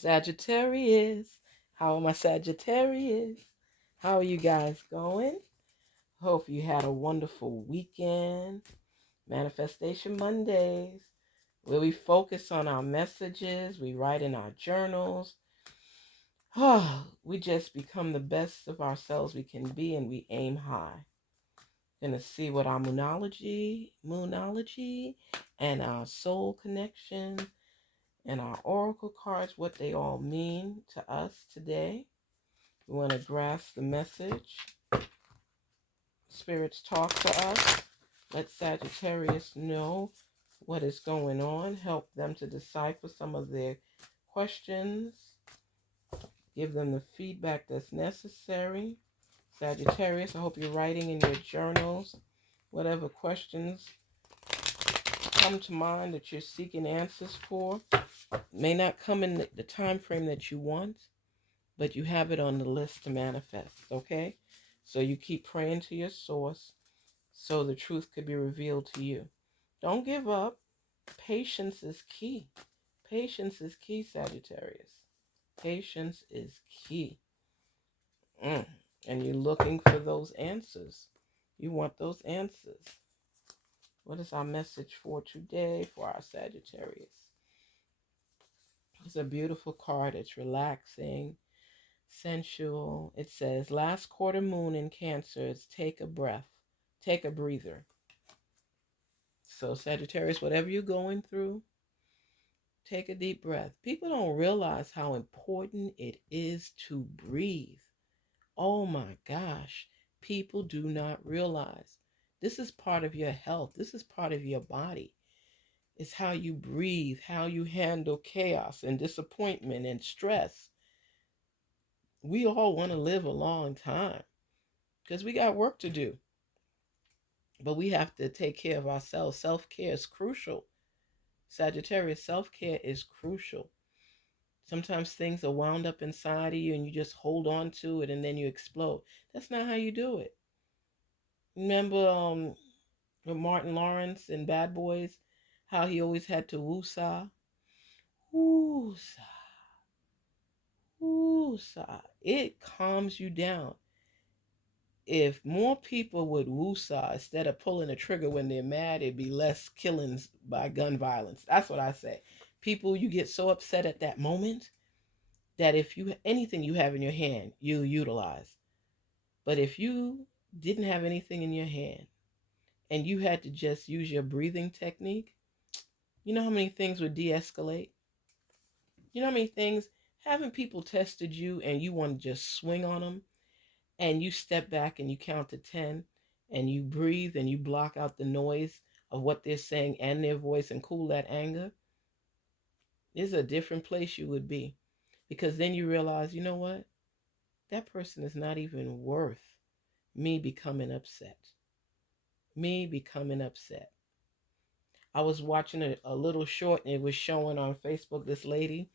Sagittarius. How are my Sagittarius? How are you guys going? Hope you had a wonderful weekend. Manifestation Mondays, where we focus on our messages, we write in our journals. We just become the best of ourselves we can be, and we aim high. Gonna see what our moonology, and our soul connection and our oracle cards, what they all mean to us today. We want to grasp the message. Spirits talk to us. Let Sagittarius know what is going on. Help them to decipher some of their questions. Give them the feedback that's necessary. Sagittarius, I hope you're writing in your journals whatever questions come to mind that you're seeking answers for. May not come in the time frame that you want, but you have it on the list to manifest, okay? So you keep praying to your source so the truth could be revealed to you. Don't give up. Patience is key. Patience is key, Sagittarius. Patience is key. And you're looking for those answers. You want those answers. What is our message for today for our Sagittarius? It's a beautiful card. It's relaxing, sensual. It says, last quarter moon in Cancer is take a breath. Take a breather. So Sagittarius, whatever you're going through, take a deep breath. People don't realize how important it is to breathe. Oh my gosh. People do not realize. This is part of your health. This is part of your body. It's how you breathe, how you handle chaos and disappointment and stress. We all want to live a long time because we got work to do. But we have to take care of ourselves. Self-care is crucial. Sagittarius, self-care is crucial. Sometimes things are wound up inside of you and you just hold on to it and then you explode. That's not how you do it. Remember with Martin Lawrence in Bad Boys, how he always had to woosah? Woosah. Woosah. It calms you down. If more people would woosah instead of pulling the trigger when they're mad, it'd be less killings by gun violence. That's what I say. People, you get so upset at that moment that if you anything you have in your hand, you utilize. But if you didn't have anything in your hand and you had to just use your breathing technique, you know how many things would de-escalate? You know how many things haven't people tested you and you want to just swing on them and you step back and you count to 10 and you breathe and you block out the noise of what they're saying and their voice and cool that anger? It's a different place you would be, because then you realize, you know what? That person is not even worth me becoming upset. Me becoming upset. I was watching a little short and it was showing on Facebook this lady,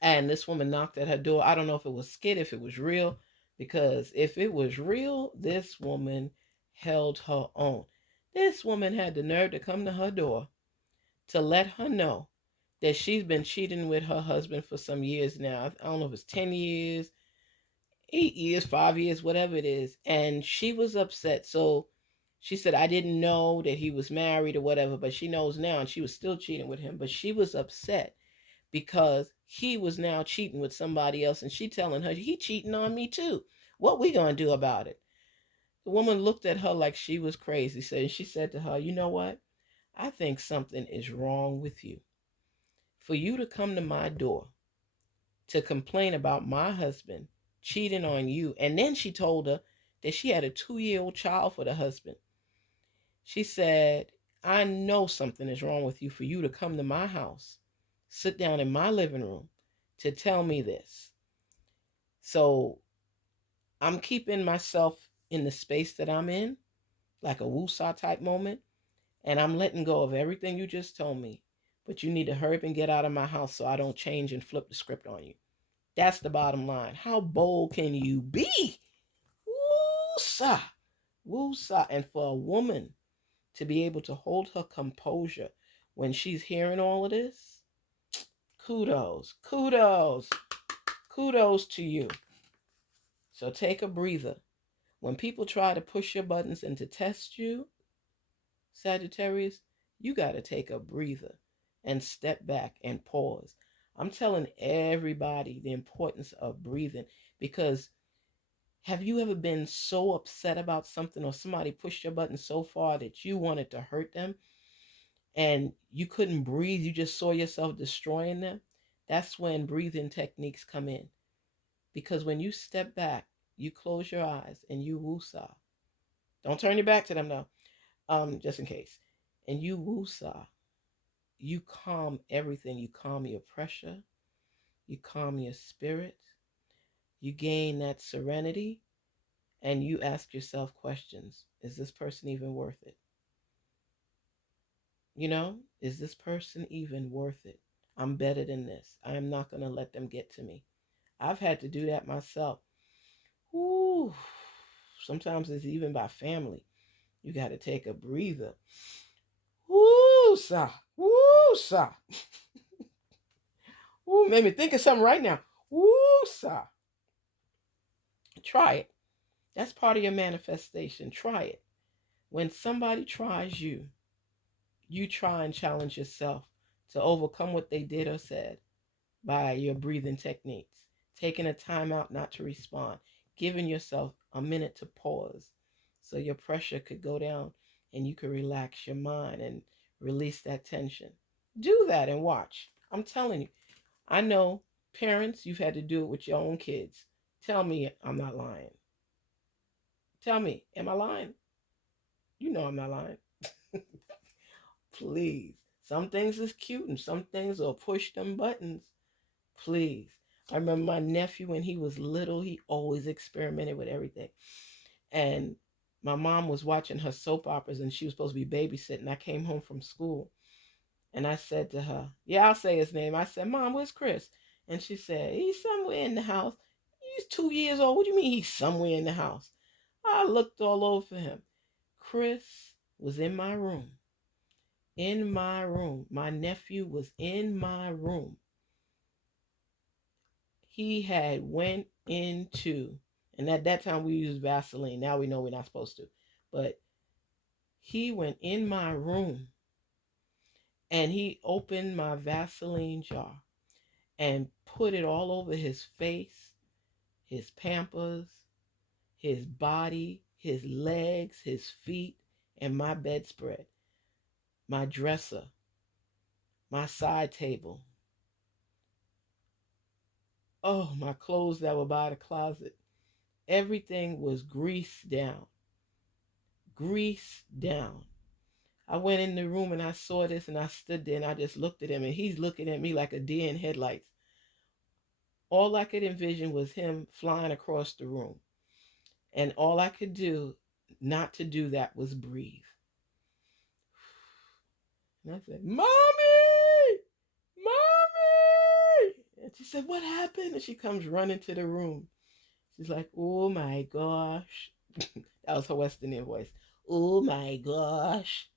and this woman knocked at her door. I don't know if it was skit, if it was real, because if it was real, this woman held her own. This woman had the nerve to come to her door to let her know that she's been cheating with her husband for some years now. I don't know if it's 10 years, 8 years, 5 years, whatever it is. And she was upset. So she said, I didn't know that he was married or whatever, but she knows now, and she was still cheating with him. But she was upset because he was now cheating with somebody else, and she telling her, he cheating on me too. What we gonna do about it? The woman looked at her like she was crazy. So she said to her, you know what? I think something is wrong with you. For you to come to my door to complain about my husband cheating on you. And then she told her that she had a 2-year-old child for the husband. She said, I know something is wrong with you for you to come to my house, sit down in my living room to tell me this. So I'm keeping myself in the space that I'm in, like a woosah type moment, and I'm letting go of everything you just told me. But you need to hurry up and get out of my house so I don't change and flip the script on you. That's the bottom line. How bold can you be? Woo-sa. Woo-sa. And for a woman to be able to hold her composure when she's hearing all of this, Kudos, kudos, kudos to you. So take a breather. When people try to push your buttons and to test you, Sagittarius, you got to take a breather and step back and pause. I'm telling everybody the importance of breathing, because have you ever been so upset about something, or somebody pushed your button so far that you wanted to hurt them and you couldn't breathe? You just saw yourself destroying them. That's when breathing techniques come in. Because when you step back, you close your eyes and you woosah. Don't turn your back to them though, just in case. And you woosah. You calm everything. You calm your pressure. You calm your spirit. You gain that serenity, and you ask yourself questions. Is this person even worth it? Is this person even worth it? I'm better than this. I am not going to let them get to me. I've had to do that myself. Ooh. Sometimes it's even by family. You got to take a breather. Woo, sa. Woo, sa. Ooh, made me think of something right now. Woo, sa. Try it. That's part of your manifestation. Try it. When somebody tries you, you try and challenge yourself to overcome what they did or said by your breathing techniques, taking a time out not to respond, giving yourself a minute to pause so your pressure could go down and you could relax your mind and release that tension. Do that and watch. I'm telling you. I know parents, you've had to do it with your own kids. Tell me I'm not lying. Tell me, am I lying? You know I'm not lying. Please. Some things is cute and some things will push them buttons. Please. I remember my nephew when he was little, he always experimented with everything. And my mom was watching her soap operas and she was supposed to be babysitting. I came home from school and I said to her, yeah, I'll say his name. I said, Mom, where's Chris? And she said, he's somewhere in the house. He's 2 years old. What do you mean he's somewhere in the house? I looked all over for him. Chris was in my room. In my room. My nephew was in my room. He had went into, and at that time we used Vaseline. Now we know we're not supposed to. But he went in my room and he opened my Vaseline jar and put it all over his face, his pampers, his body, his legs, his feet, and my bedspread, my dresser, my side table. Oh, my clothes that were by the closet. Everything was greased down. Greased down. I went in the room and I saw this and I stood there and I just looked at him and he's looking at me like a deer in headlights. All I could envision was him flying across the room. And all I could do not to do that was breathe. And I said, Mommy! Mommy! And she said, what happened? And she comes running to the room. She's like, oh my gosh. That was her West Indian voice. Oh my gosh.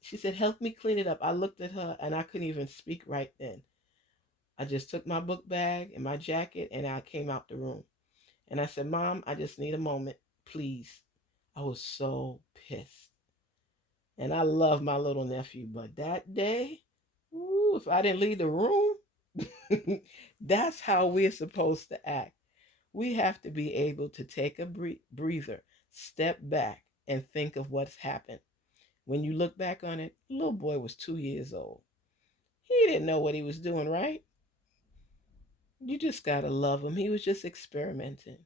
She said, help me clean it up. I looked at her and I couldn't even speak right then. I just took my book bag and my jacket and I came out the room. And I said, Mom, I just need a moment, please. I was so pissed. And I love my little nephew, but that day, ooh, if I didn't leave the room, that's how we're supposed to act. We have to be able to take a breather, step back, and think of what's happened. When you look back on it, the little boy was 2 years old. He didn't know what he was doing, right? You just gotta love him. He was just experimenting.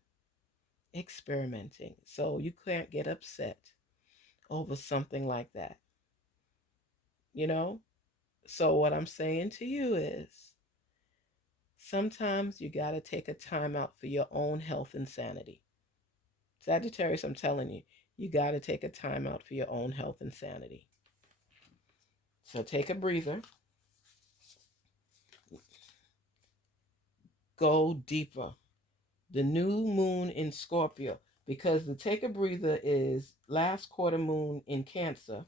Experimenting. So you can't get upset over something like that. You know? So what I'm saying to you is sometimes you gotta take a time out for your own health and sanity. Sagittarius, I'm telling you, you gotta take a time out for your own health and sanity. So take a breather. Go deeper. The new moon in Scorpio, because the take a breather is last quarter moon in Cancer,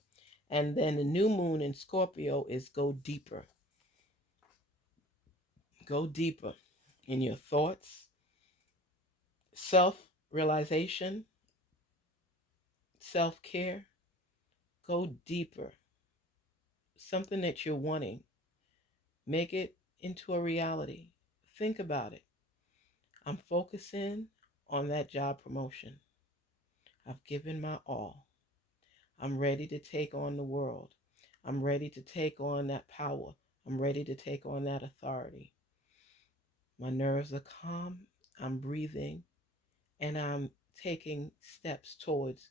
and then the new moon in Scorpio is go deeper. Go deeper in your thoughts, self realization, self care. Go deeper. Something that you're wanting, make it into a reality. Think about it. I'm focusing on that job promotion. I've given my all. I'm ready to take on the world. I'm ready to take on that power. I'm ready to take on that authority. My nerves are calm. I'm breathing and I'm taking steps towards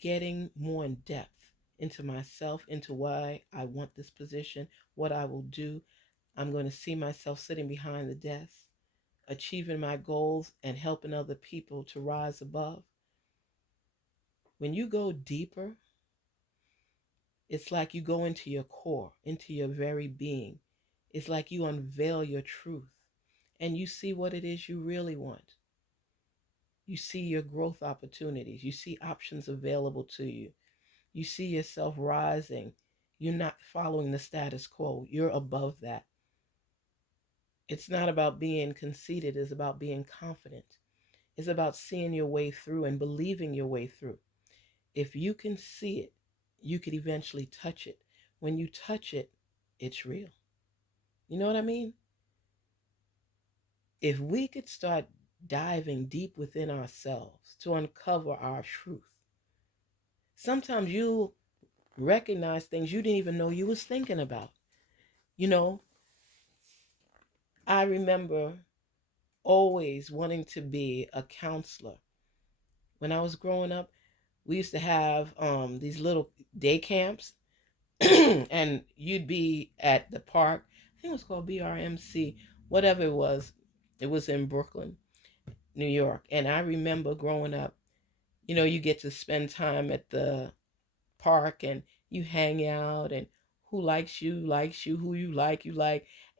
getting more in depth into myself, into why I want this position, what I will do. I'm going to see myself sitting behind the desk, achieving my goals and helping other people to rise above. When you go deeper, it's like you go into your core, into your very being. It's like you unveil your truth and you see what it is you really want. You see your growth opportunities. You see options available to you. You see yourself rising. You're not following the status quo. You're above that. It's not about being conceited, it's about being confident. It's about seeing your way through and believing your way through. If you can see it, you could eventually touch it. When you touch it, it's real. You know what I mean? If we could start diving deep within ourselves to uncover our truth, sometimes you recognize things you didn't even know you was thinking about. You know, I remember always wanting to be a counselor. When I was growing up, we used to have these little day camps, and you'd be at the park. I think it was called BRMC, whatever it was. It was in Brooklyn, New York. And I remember growing up, you get to spend time at the park and you hang out and who likes you, who you like,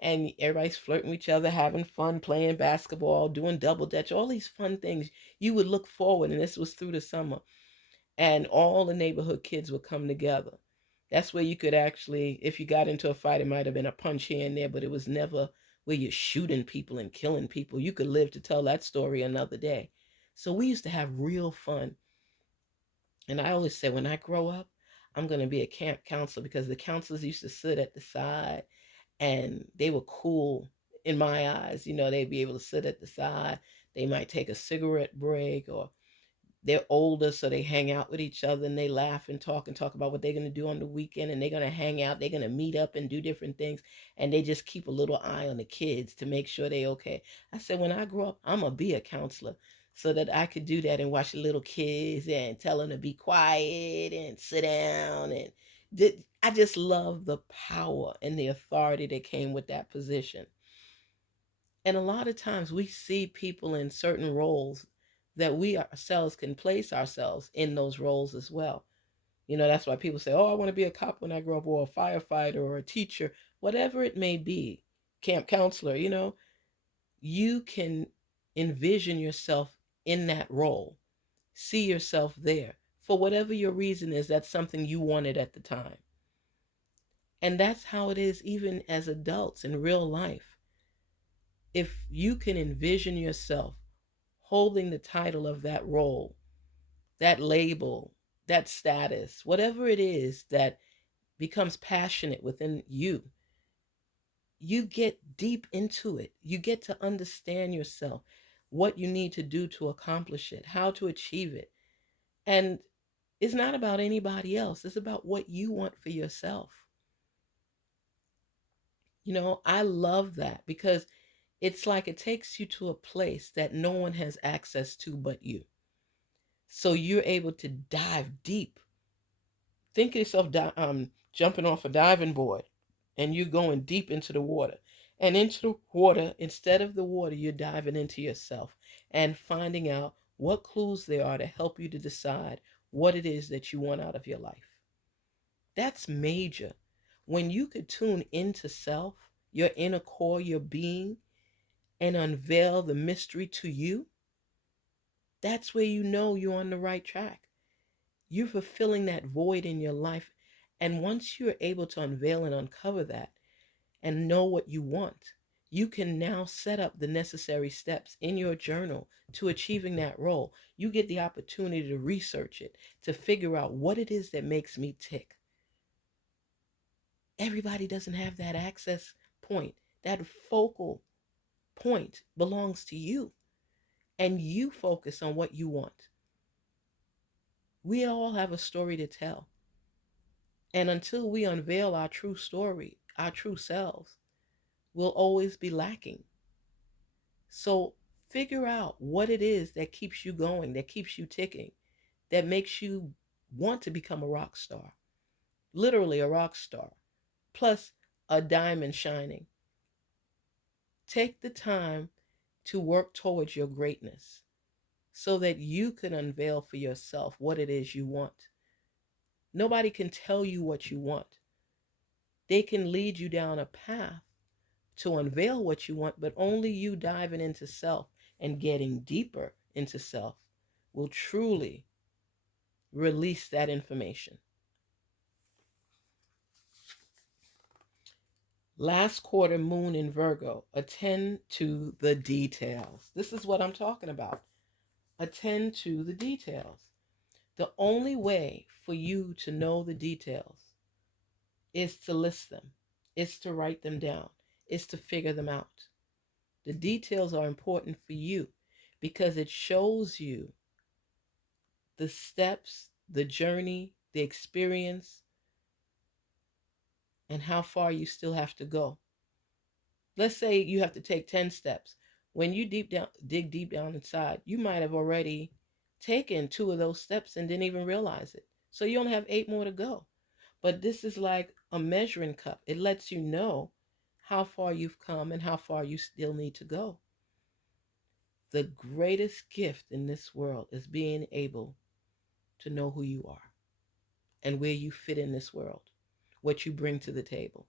and everybody's flirting with each other, having fun, playing basketball, doing double dutch, all these fun things you would look forward. And this was through the summer, and all the neighborhood kids would come together. That's where you could actually, if you got into a fight, it might have been a punch here and there, but it was never where you're shooting people and killing people. You could live to tell that story another day. So we used to have real fun. And I always say, when I grow up, I'm going to be a camp counselor, because the counselors used to sit at the side and they were cool in my eyes. They'd be able to sit at the side. They might take a cigarette break, or they're older, so they hang out with each other and they laugh and talk about what they're going to do on the weekend. And they're going to hang out. They're going to meet up and do different things. And they just keep a little eye on the kids to make sure they're okay. I said, when I grow up, I'm going to be a counselor so that I could do that and watch the little kids and tell them to be quiet and sit down. And I just love the power and the authority that came with that position. And a lot of times we see people in certain roles that we ourselves can place ourselves in those roles as well. That's why people say, oh, I want to be a cop when I grow up, or a firefighter, or a teacher, whatever it may be, camp counselor. You can envision yourself in that role, see yourself there. For whatever your reason is, that's something you wanted at the time. And that's how it is even as adults in real life. If you can envision yourself holding the title of that role, that label, that status, whatever it is that becomes passionate within you, you get deep into it. You get to understand yourself, what you need to do to accomplish it, how to achieve it. And it's not about anybody else. It's about what you want for yourself. I love that, because it's like it takes you to a place that no one has access to but you. So you're able to dive deep. Think of yourself jumping off a diving board, and you're going deep into the water. And into the water, instead of the water, you're diving into yourself and finding out what clues there are to help you to decide what it is that you want out of your life. That's major. When you could tune into self, your inner core, your being, and unveil the mystery to you, that's where you know you're on the right track. You're fulfilling that void in your life. And once you're able to unveil and uncover that and know what you want, You can now set up the necessary steps in your journal to achieving that role. You get the opportunity to research it, to figure out what it is that makes me tick. Everybody doesn't have that access point. That focal point belongs to you, and you focus on what you want. We all have a story to tell. And until we unveil our true story, our true selves, we'll always be lacking. So figure out what it is that keeps you going, that keeps you ticking, that makes you want to become a rock star. Literally a rock star, plus a diamond shining. Take the time to work towards your greatness so that you can unveil for yourself what it is you want. Nobody can tell you what you want. They can lead you down a path to unveil what you want, but only you diving into self and getting deeper into self will truly release that information. Last quarter moon in Virgo, attend to the details. This is what I'm talking about. Attend to the details. The only way for you to know the details is to list them, is to write them down, is to figure them out. The details are important for you because it shows you the steps, the journey, the experience, and how far you still have to go. Let's say you have to take 10 steps. When you dig deep down inside, you might have already taken 2 of those steps and didn't even realize it. So you only have 8 more to go. But this is like a measuring cup. It lets you know how far you've come and how far you still need to go. The greatest gift in this world is being able to know who you are and where you fit in this world, what you bring to the table.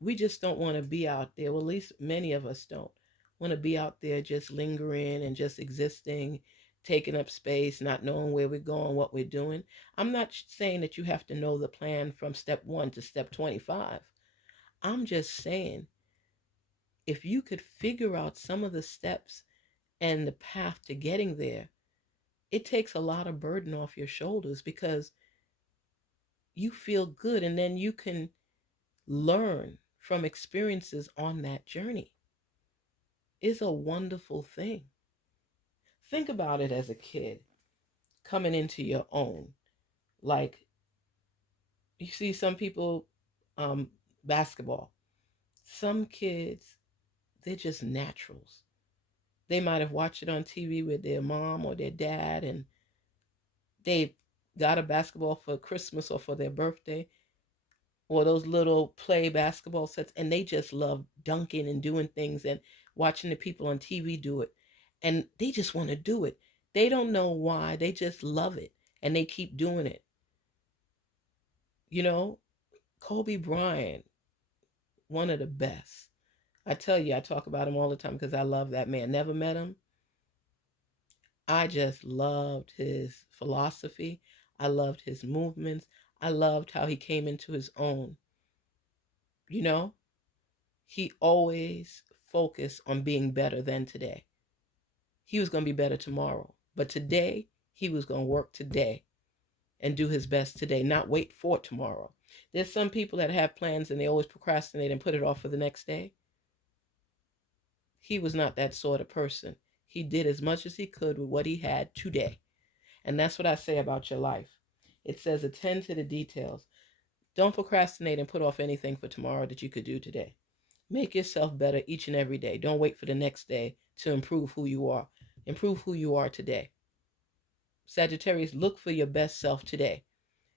We just don't want to be out there, well, at least many of us don't want to be out there just lingering and just existing, taking up space, not knowing where we're going, what we're doing. I'm not saying that you have to know the plan from step 1 to step 25. I'm just saying, if you could figure out some of the steps and the path to getting there, it takes a lot of burden off your shoulders because you feel good, and then you can learn from experiences on that journey. It's a wonderful thing. Think about it as a kid coming into your own. Like, you see some people, basketball. Some kids, they're just naturals. They might have watched it on TV with their mom or their dad, and they got a basketball for Christmas or for their birthday, or those little play basketball sets, and they just love dunking and doing things and watching the people on TV do it. And they just want to do it. They don't know why, they just love it and they keep doing it. You know, Kobe Bryant, one of the best. I tell you, I talk about him all the time because I love that man. Never met him. I just loved his philosophy. I loved his movements. I loved how he came into his own. You know, he always focused on being better than today. He was going to be better tomorrow. But today, he was going to work today and do his best today, not wait for tomorrow. There's some people that have plans and they always procrastinate and put it off for the next day. He was not that sort of person. He did as much as he could with what he had today. And that's what I say about your life. It says attend to the details. Don't procrastinate and put off anything for tomorrow that you could do today. Make yourself better each and every day. Don't wait for the next day to improve who you are. Improve who you are today. Sagittarius, look for your best self today.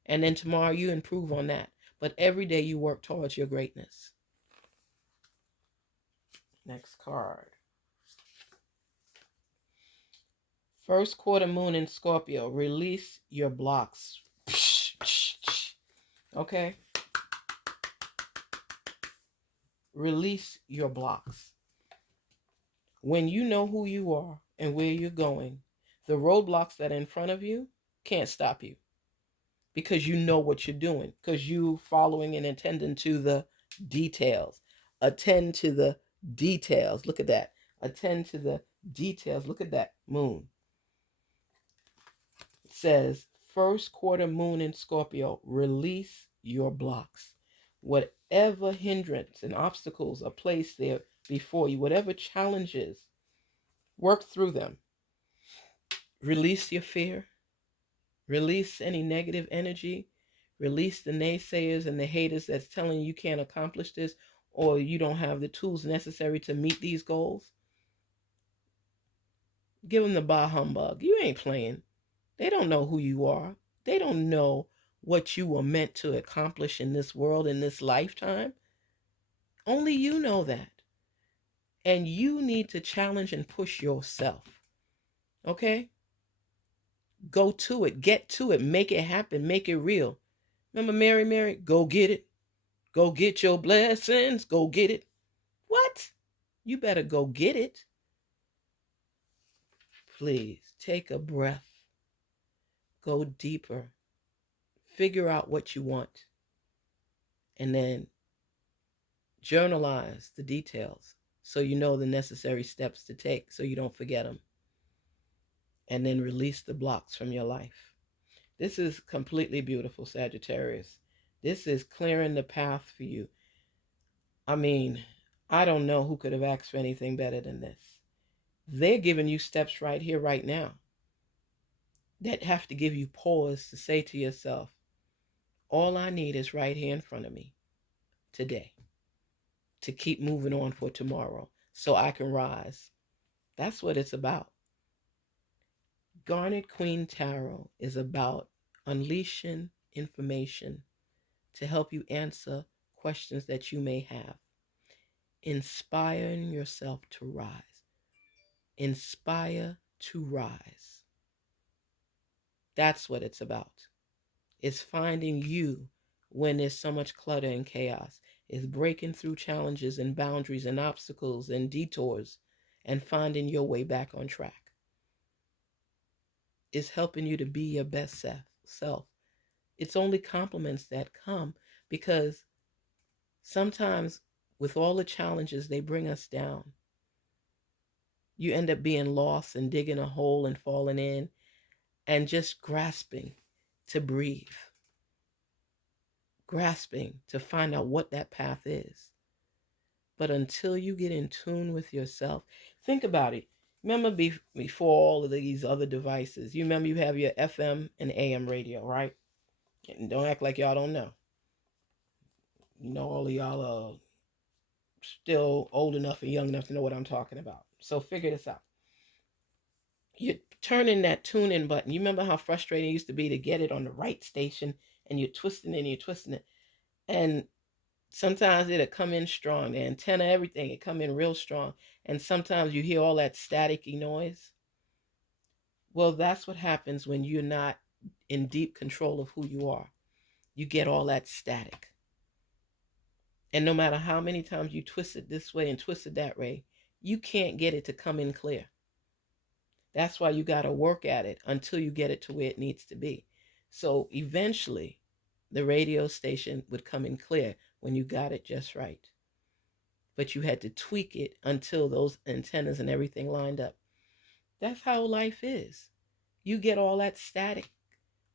And then tomorrow you improve on that. But every day you work towards your greatness. Next card. First quarter moon in Scorpio. Release your blocks. Okay? Release your blocks. When you know who you are and where you're going, the roadblocks that are in front of you can't stop you because you know what you're doing, because you following and attending to the details. Attend to the details. Look at that. Attend to the details. Look at that moon. It says, first quarter moon in Scorpio, release your blocks. Whatever hindrance and obstacles are placed there before you, whatever challenges, work through them. Release your fear. Release any negative energy. Release the naysayers and the haters that's telling you can't accomplish this or you don't have the tools necessary to meet these goals. Give them the bah humbug. You ain't playing. They don't know who you are. They don't know what you were meant to accomplish in this world, in this lifetime. Only you know that. And you need to challenge and push yourself. Okay? Go to it. Get to it. Make it happen. Make it real. Remember Mary? Go get it. Go get your blessings. Go get it. What? You better go get it. Please take a breath. Go deeper. Figure out what you want. And then journalize the details so you know the necessary steps to take so you don't forget them. And then release the blocks from your life. This is completely beautiful, Sagittarius. This is clearing the path for you. I mean, I don't know who could have asked for anything better than this. They're giving you steps right here, right now, that have to give you pause to say to yourself, all I need is right here in front of me today to keep moving on for tomorrow so I can rise. That's what it's about. Garnetqueentarot is about unleashing information to help you answer questions that you may have. Inspiring yourself to rise. Inspire to rise. That's what it's about. It's finding you when there's so much clutter and chaos. It's breaking through challenges and boundaries and obstacles and detours and finding your way back on track. It's helping you to be your best self. It's only compliments that come because sometimes with all the challenges, they bring us down. You end up being lost and digging a hole and falling in and just grasping to breathe. Grasping to find out what that path is. But until you get in tune with yourself, think about it. Remember before all of these other devices, you remember you have your FM and AM radio, right? And don't act like y'all don't know. You know, all of y'all are still old enough and young enough to know what I'm talking about. So figure this out. You turn in that tune in button. You remember how frustrating it used to be to get it on the right station and you're twisting it and you're twisting it. And sometimes it'll come in strong. The antenna, everything, it come in real strong. And sometimes you hear all that staticky noise. Well, that's what happens when you're not in deep control of who you are. You get all that static. And no matter how many times you twist it this way and twist it that way, you can't get it to come in clear. That's why you got to work at it until you get it to where it needs to be. So eventually, the radio station would come in clear when you got it just right. But you had to tweak it until those antennas and everything lined up. That's how life is. You get all that static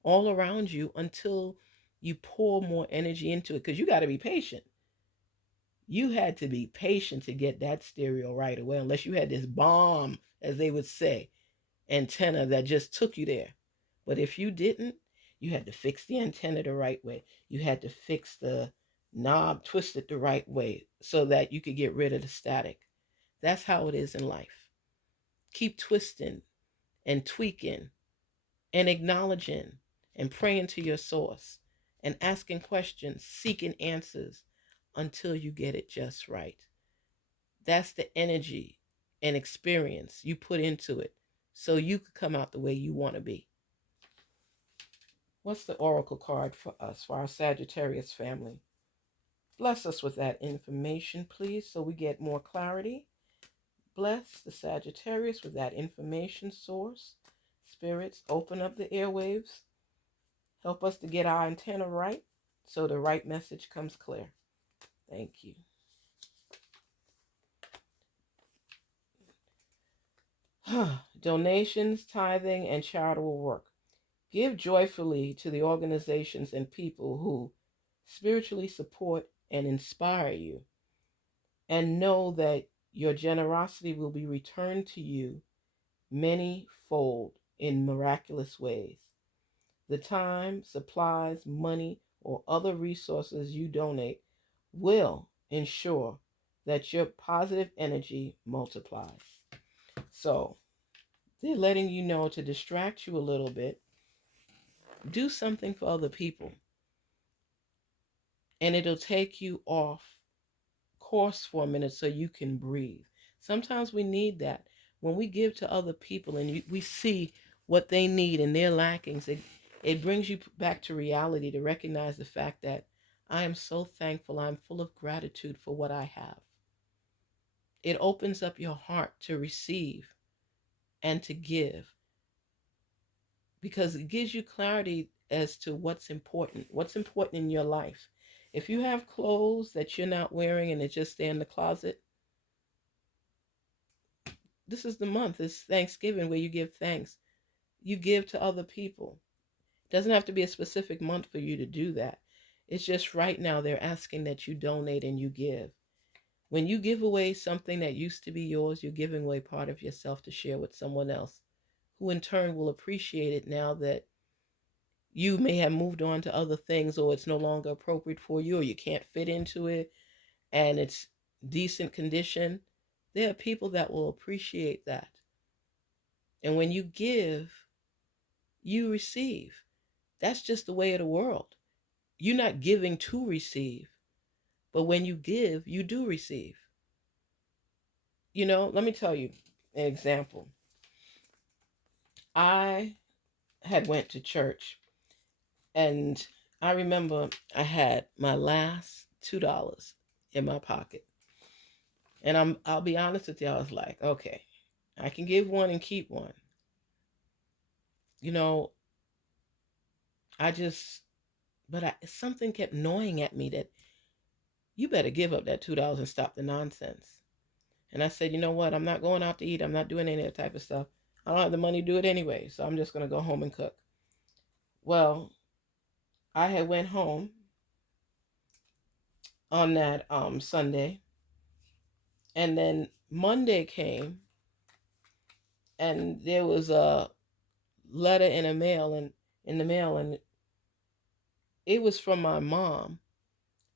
all around you until you pour more energy into it, because you got to be patient. You had to be patient to get that stereo right away, unless you had this bomb, as they would say, antenna that just took you there. But if you didn't, you had to fix the antenna the right way. You had to fix the knob, twist it the right way so that you could get rid of the static. That's how it is in life. Keep twisting and tweaking and acknowledging and praying to your source and asking questions, seeking answers until you get it just right. That's the energy and experience you put into it so you could come out the way you want to be. What's the oracle card for us, for our Sagittarius family? Bless us with that information, please, so we get more clarity. Bless the Sagittarius with that information source. Spirits, open up the airwaves. Help us to get our antenna right so the right message comes clear. Thank you. Donations, tithing, and charitable work. Give joyfully to the organizations and people who spiritually support and inspire you, and know that your generosity will be returned to you many fold in miraculous ways. The time, supplies, money, or other resources you donate will ensure that your positive energy multiplies. So, they're letting you know to distract you a little bit. Do something for other people, and it'll take you off course for a minute so you can breathe. Sometimes we need that. When we give to other people and we see what they need and their lackings, it brings you back to reality to recognize the fact that I am so thankful. I'm full of gratitude for what I have. It opens up your heart to receive and to give, because it gives you clarity as to what's important in your life. If you have clothes that you're not wearing and they just stay in the closet, this is the month. It's Thanksgiving where you give thanks. You give to other people. It doesn't have to be a specific month for you to do that. It's just right now they're asking that you donate and you give. When you give away something that used to be yours, you're giving away part of yourself to share with someone else, who in turn will appreciate it now that you may have moved on to other things, or it's no longer appropriate for you, or you can't fit into it and it's decent condition. There are people that will appreciate that. And when you give, you receive. That's just the way of the world. You're not giving to receive, but when you give, you do receive. Let me tell you an example. I had went to church, and I remember I had my last $2 in my pocket. And I'll be honest with you, I was like, okay, I can give one and keep one. You know, I just something kept gnawing at me that you better give up that $2 and stop the nonsense. And I said, you know what? I'm not going out to eat. I'm not doing any of that type of stuff. I don't have the money to do it anyway, so I'm just going to go home and cook. Well, I had went home on that Sunday, and then Monday came, and there was a letter in the mail, and it was from my mom.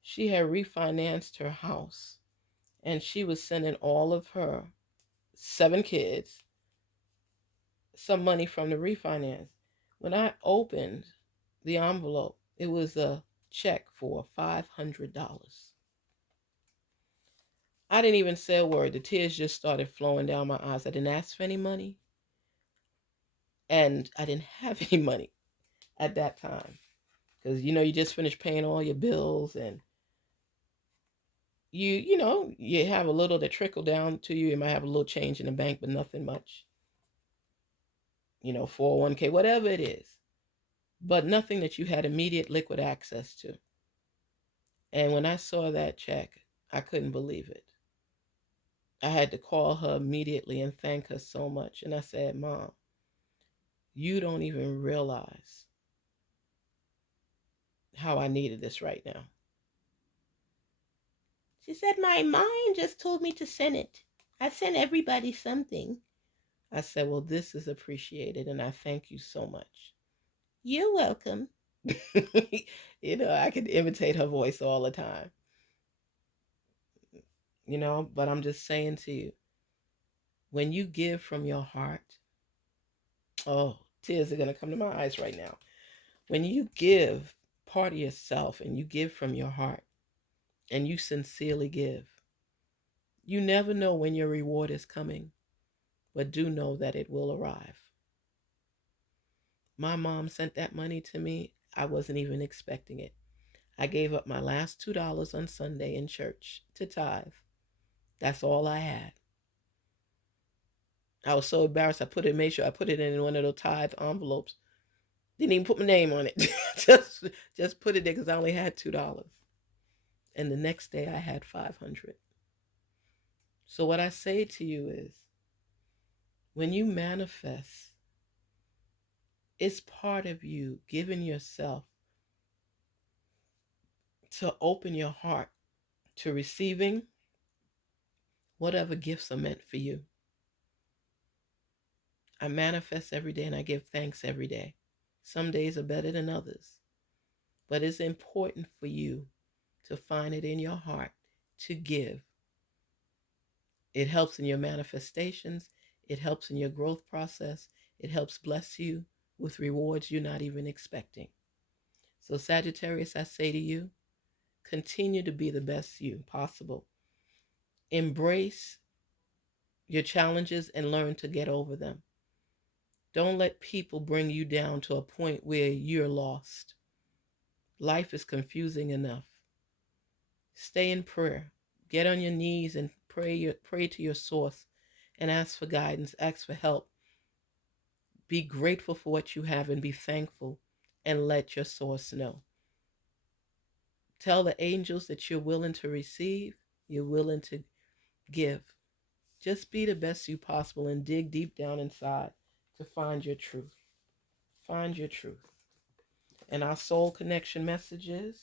She had refinanced her house, and she was sending all of her 7 kids some money from the refinance. When I opened the envelope, it was a check for $500. I didn't even say a word. The tears just started flowing down my eyes. I didn't ask for any money, and I didn't have any money at that time, because you just finished paying all your bills, and you have a little that trickle down to you. You might have a little change in the bank, but nothing much. 401k, whatever it is, but nothing that you had immediate liquid access to. And when I saw that check, I couldn't believe it. I had to call her immediately and thank her so much. And I said, Mom, you don't even realize how I needed this right now. She said, my mind just told me to send it. I sent everybody something. I said, well, this is appreciated, and I thank you so much. You're welcome. I could imitate her voice all the time. But I'm just saying to you, when you give from your heart, oh, tears are going to come to my eyes right now. When you give part of yourself and you give from your heart and you sincerely give, you never know when your reward is coming, but do know that it will arrive. My mom sent that money to me. I wasn't even expecting it. I gave up my last $2 on Sunday in church to tithe. That's all I had. I was so embarrassed. Made sure I put it in one of those tithe envelopes. Didn't even put my name on it. just put it there because I only had $2. And the next day I had 500. So what I say to you is, When you manifest, it's part of you giving yourself to open your heart to receiving whatever gifts are meant for you. I manifest every day and I give thanks every day. Some days are better than others, but it's important for you to find it in your heart to give. It helps in your manifestations. It helps in your growth process. It helps bless you with rewards you're not even expecting. So Sagittarius, I say to you, continue to be the best you possible. Embrace your challenges and learn to get over them. Don't let people bring you down to a point where you're lost. Life is confusing enough. Stay in prayer. Get on your knees and pray to your source and ask for guidance, ask for help. Be grateful for what you have and be thankful and let your source know. Tell the angels that you're willing to receive, you're willing to give. Just be the best you possible and dig deep down inside to find your truth. Find your truth. And our soul connection messages.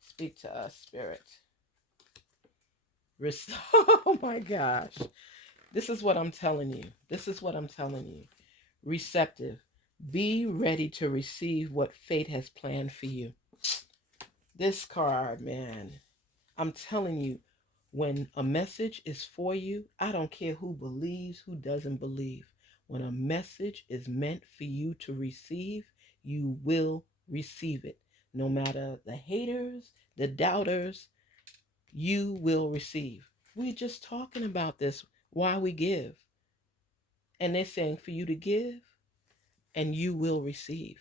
Speak to us, Spirit. Oh my gosh. This is what I'm telling you. This is what I'm telling you. Receptive. Be ready to receive what fate has planned for you. This card, man. I'm telling you, when a message is for you, I don't care who believes, who doesn't believe. When a message is meant for you to receive, you will receive it. No matter the haters, the doubters, you will receive. We're just talking about this, why we give. And they're saying for you to give and you will receive.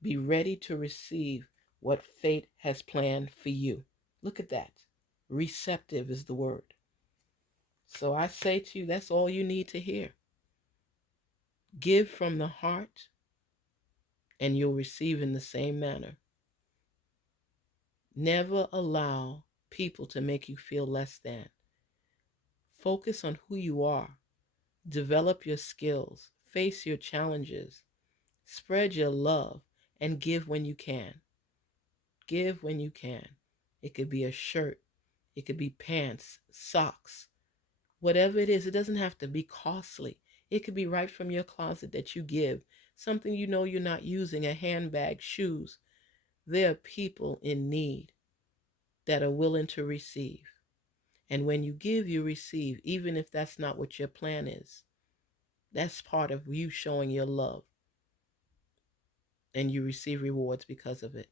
Be ready to receive what fate has planned for you. Look at that. Receptive is the word. So I say to you, that's all you need to hear. Give from the heart and you'll receive in the same manner. Never allow people to make you feel less than. Focus on who you are. Develop your skills. Face your challenges. Spread your love and give when you can. Give when you can. It could be a shirt. It could be pants, socks, whatever it is. It doesn't have to be costly. It could be right from your closet that you give. Something you know you're not using, a handbag, shoes. There are people in need that are willing to receive. And when you give, you receive, even if that's not what your plan is. That's part of you showing your love. And you receive rewards because of it.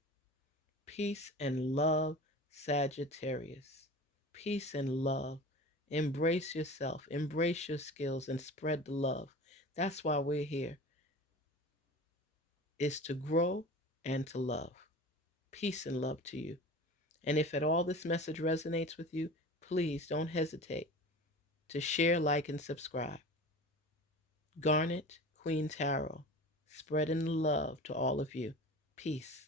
Peace and love, Sagittarius. Peace and love. Embrace yourself, embrace your skills, and spread the love. That's why we're here, is to grow and to love. Peace and love to you. And if at all this message resonates with you, please don't hesitate to share, like, and subscribe. Garnetqueentarot, spreading the love to all of you. Peace.